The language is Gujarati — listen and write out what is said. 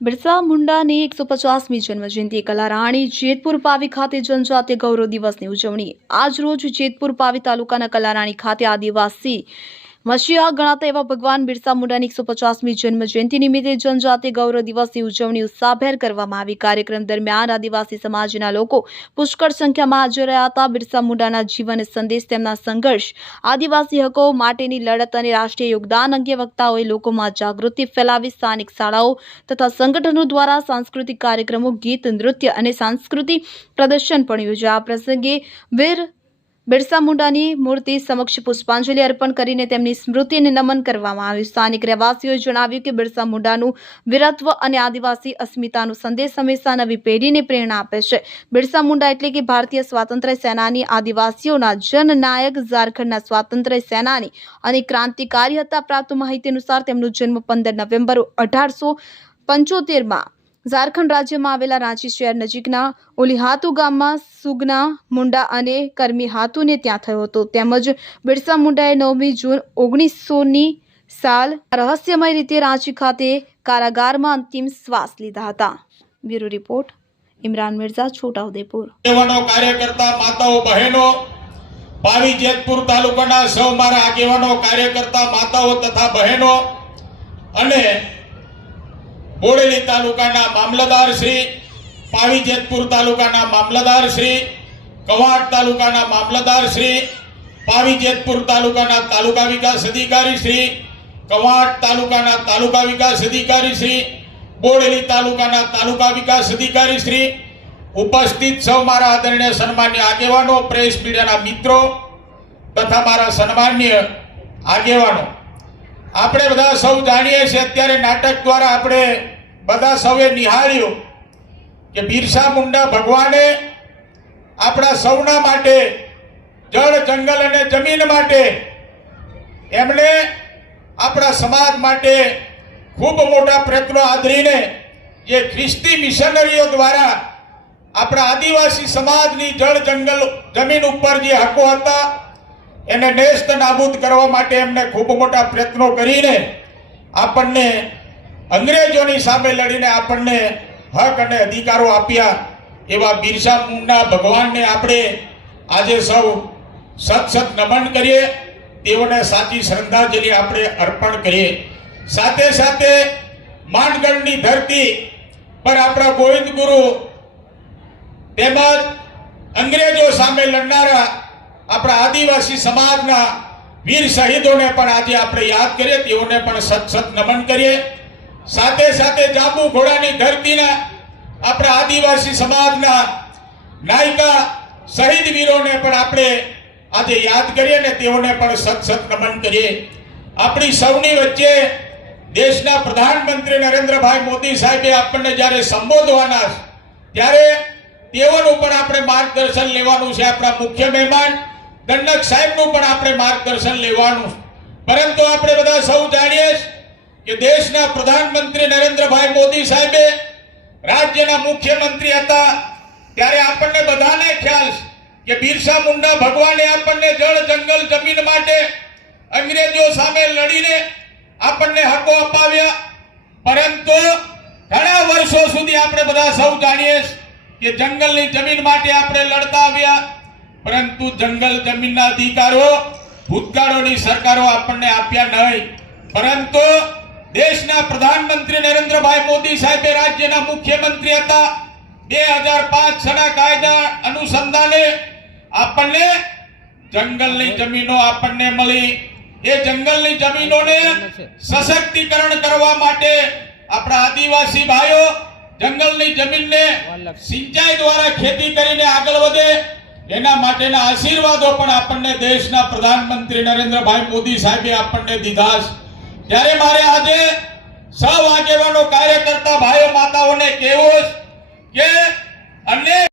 બિરસા મુંડાની 150મી જન્મજયંતિ કલારાણી જેતપુર પાવી ખાતે જનજાતીય ગૌરવ દિવસની ઉજવણી। આજ રોજ જેતપુર પાવી તાલુકાના કલારાણી ખાતે આદિવાસી મસીહા ગણાતા એવા ભગવાન બિરસા મુંડાની 150મી જન્મજયંતિ નિમિત્તે જનજાતીય ગૌરવ દિવસની ઉજવણી ઉત્સાહભેર કરવામાં આવી। કાર્યક્રમ દરમિયાન આદિવાસી સમાજના લોકો પુષ્કળ સંખ્યામાં હાજર રહ્યા હતા। બિરસા મુંડાના જીવન સંદેશ, તેમના સંઘર્ષ, આદિવાસી હકો માટેની લડત અને રાષ્ટ્રીય યોગદાન અંગે વક્તાઓએ લોકોમાં જાગૃતિ ફેલાવી। સ્થાનિક શાળાઓ તથા સંગઠનો દ્વારા સાંસ્કૃતિક કાર્યક્રમો, ગીત, નૃત્ય અને સાંસ્કૃતિક પ્રદર્શન પણ યોજાયા। આ પ્રસંગે વીર બિરસા મુંડાની મૂર્તિ સમક્ષ પુષ્પાંજલિ અર્પણ કરીને તેમની સ્મૃતિને નમન કરવામાં આવ્યું। સ્થાનિક રહેવાસીઓએ જણાવ્યું કે બિરસા મુંડાનું વીરત્વ અને આદિવાસી અસ્મિતાનો સંદેશ હંમેશા નવી પેઢીને પ્રેરણા આપે છે। બિરસા મુંડા એટલે કે ભારતીય સ્વાતંત્ર્ય સેનાની, આદિવાસીઓના જનનાયક, ઝારખંડના સ્વાતંત્ર્ય સેનાની અને ક્રાંતિકારી હતા। પ્રાપ્ત માહિતી અનુસાર તેમનો જન્મ 15 નવેમ્બર 1875માં ઝારખંડ રાજ્યમાં આવેલા રાંચી શહેર નજીકના ઓલીહાતુ ગામમાં સુગના મુંડા અને કરમી હાતુને ત્યાં થયો હતો। તેમજ બિરસા મુંડાએ 9મી જૂન 1900ની સાલ રહસ્યમય રીતે રાંચી ખાતે કારાગારમાં અંતિમ શ્વાસ લીધા હતા। Bureau report, Imran Mirza, Chhota Udepur. કાર્યકર્તા માતાઓ, બહેનો, પાવી જેતપુર તાલુકાના સૌ મારા આગેવાનો, કાર્યકર્તા માતાઓ તથા બહેનો અને બોડેલી તાલુકાના મામલતદાર શ્રી, પાવી જેતપુર તાલુકાના મામલતદાર શ્રી, કવાંટ તાલુકાના મામલતદાર શ્રી, પાવી જેતપુર તાલુકાના તાલુકા વિકાસ અધિકારી શ્રી, કવાંટ તાલુકાના તાલુકા વિકાસ અધિકારી શ્રી, બોડેલી તાલુકાના તાલુકા વિકાસ અધિકારી શ્રી, ઉપસ્થિત સૌ મારા આદરણીય સન્માન્ય આગેવાનો, પ્રેસ મીડિયાના મિત્રો તથા મારા સન્માન્ય આગેવાનો, આપણે બધા સૌ જાણીએ છીએ, અત્યારે નાટક દ્વારા આપણે બધા સૌએ નિહાળ્યું કે બિરસા મુંડા ભગવાને આપણા સૌના માટે, જળ, જંગલ અને જમીન માટે, એમણે આપણા સમાજ માટે ખૂબ મોટા પ્રયત્નો આદરીને જે ખ્રિસ્તી મિશનરીઓ દ્વારા આપણા આદિવાસી સમાજની જળ, જંગલ, જમીન ઉપર જે હકો હતા એને નેસ્ત નાબૂદ કરવા માટે એમને ખૂબ મોટા પ્રયત્નો કરીને આપણને અંગ્રેજોની સામે લડીને આપણને હક અને અધિકારો આપ્યા એવા બિરસા મુંડા ભગવાનને આપણે આજે સૌ સત નમન કરીએ, તેઓને સાચી શ્રદ્ધાંજલિ આપણે અર્પણ કરીએ। સાથે સાથે માંડગઢની ધરતી પર આપણા ગોવિંદ ગુરુ તેમજ અંગ્રેજો સામે લડનારા આપણા આદિવાસી સમાજના વીર શહીદોને પણ આજે આપણે યાદ કરીએ, તેઓને પણ સત નમન કરીએ। સાથે સાથે જાંબુ ઘોડાની ધરતીના આપણા આદિવાસી સમાજના નાયકા શહીદ વીરોને પણ આપણે આજે યાદ કરીએ ને તેઓને પણ સત નમન કરીએ। આપણી સૌની વચ્ચે દેશના પ્રધાનમંત્રી નરેન્દ્રભાઈ મોદી સાહેબે આપણને જ્યારે સંબોધવાના ત્યારે તેઓનું પણ આપણે માર્ગદર્શન લેવાનું છે। આપણા મુખ્ય મહેમાન દંડક સાહેબનું પણ આપણે માર્ગદર્શન લેવાનું, પરંતુ આપણે બધા સૌ જાણીએ કે દેશના પ્રધાનમંત્રી નરેન્દ્રભાઈ મોદી સાહેબે રાજ્યના મુખ્યમંત્રી હતા ત્યારે આપણને બધાને ખ્યાલ કે બિરસા મુંડા ભગવાને આપણને જળ, જંગલ, જમીન માટે અંગ્રેજો સામે લડીને આપણને હકો અપાવ્યા, પરંતુ ઘણા વર્ષો સુધી આપણે બધા સૌ જાણીએ કે જંગલની જમીન માટે આપણે લડતા આવ્યા, પરંતુ જંગલ જમીનના અધિકારો ભૂતકાળોની સરકારો આપણને આપ્યા નહીં। પરંતુ દેશના પ્રધાનમંત્રી નરેન્દ્રભાઈ મોદી સાહેબે રાજ્યના મુખ્યમંત્રી હતા, 2005 સના કાયદા અનુસંધાને આપણને જંગલની જમીનો આપણને મળી। એ જંગલની જમીનોને સશક્તિકરણ કરવા માટે આપણા આદિવાસી ભાઈઓ જંગલની જમીનને સિંચાઈ દ્વારા ખેતી કરીને આગળ વધે એના માટેના આશીર્વાદો પણ આપણને દેશના પ્રધાનમંત્રી નરેન્દ્રભાઈ મોદી સાહેબે આપણને દીધા। ત્યારે મારે આજે સૌ આગેવાનો, કાર્યકર્તા ભાઈઓ, માતાઓને કહેવું કે અનેક